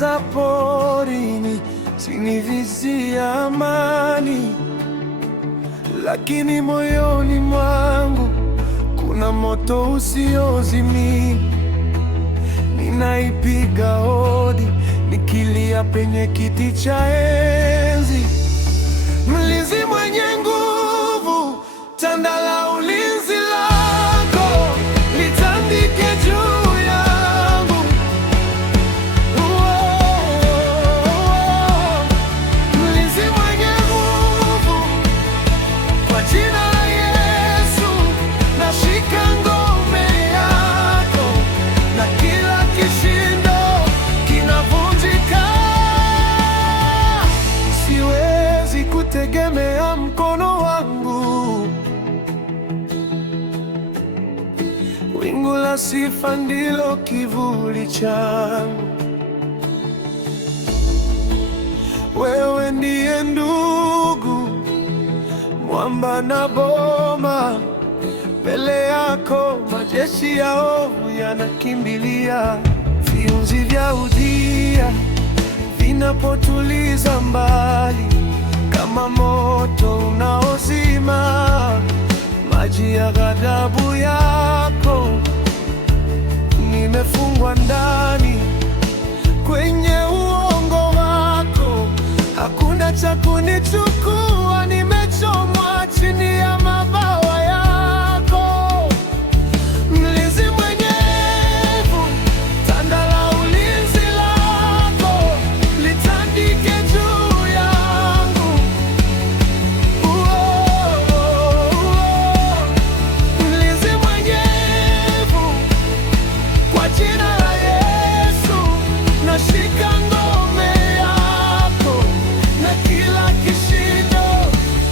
za porini zinivizia amani, lakini moyoni mwangu kuna moto usiozimika. Ninaipiga hodi nikilia penye kiti cha enzi. Mlinzi mwenye nguvu, tanda la ulinzi lako litandike juu yangu. Mlinzi mwenye nguvu, kwa jina la Yesu nashika ngome yako, na kila kishindo kinavunjika. Siwezi kutegemea mkono wangu, wingu la sifa ndilo kivuli changu. Wewe ndiye ndugu, mwamba na boma, mbele yako majeshi ya ovu yanakimbilia. Viunzi vya udhia vinapotuliza mbali, kama moto unaozima maji ya ghadhabu yako. Nimefungwa ndani kwenye uongo wako, hakuna cha kunichukua. Nimechomwa chini ya mabawa yako. Mlinzi mwenyevu, tanda la ulinzi lako litandike juu yangu. Mlinzi mwenyevu, kwa jina la Yesu nashika ngome yako, na kila kishindo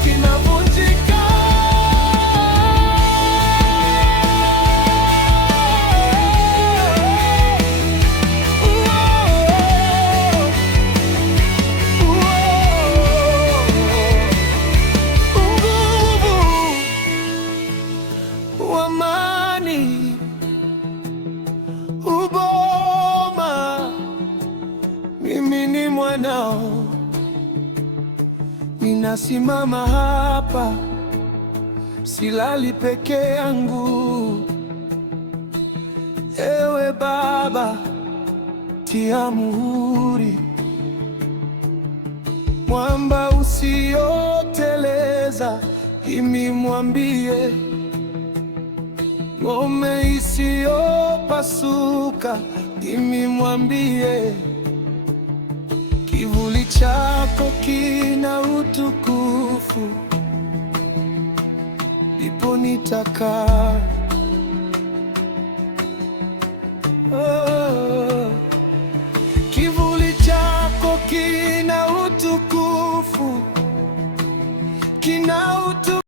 kinavunjika. Nguvu, amani, uboma, mimi ni mwanao, ninasimama hapa, silali peke yangu. Ewe Baba, tia muhuri, mwamba usioteleza, imi mwambie, ngome isiyopasuka, imi mwambie. Kivuli chako kina utukufu, ndipo nitakaa.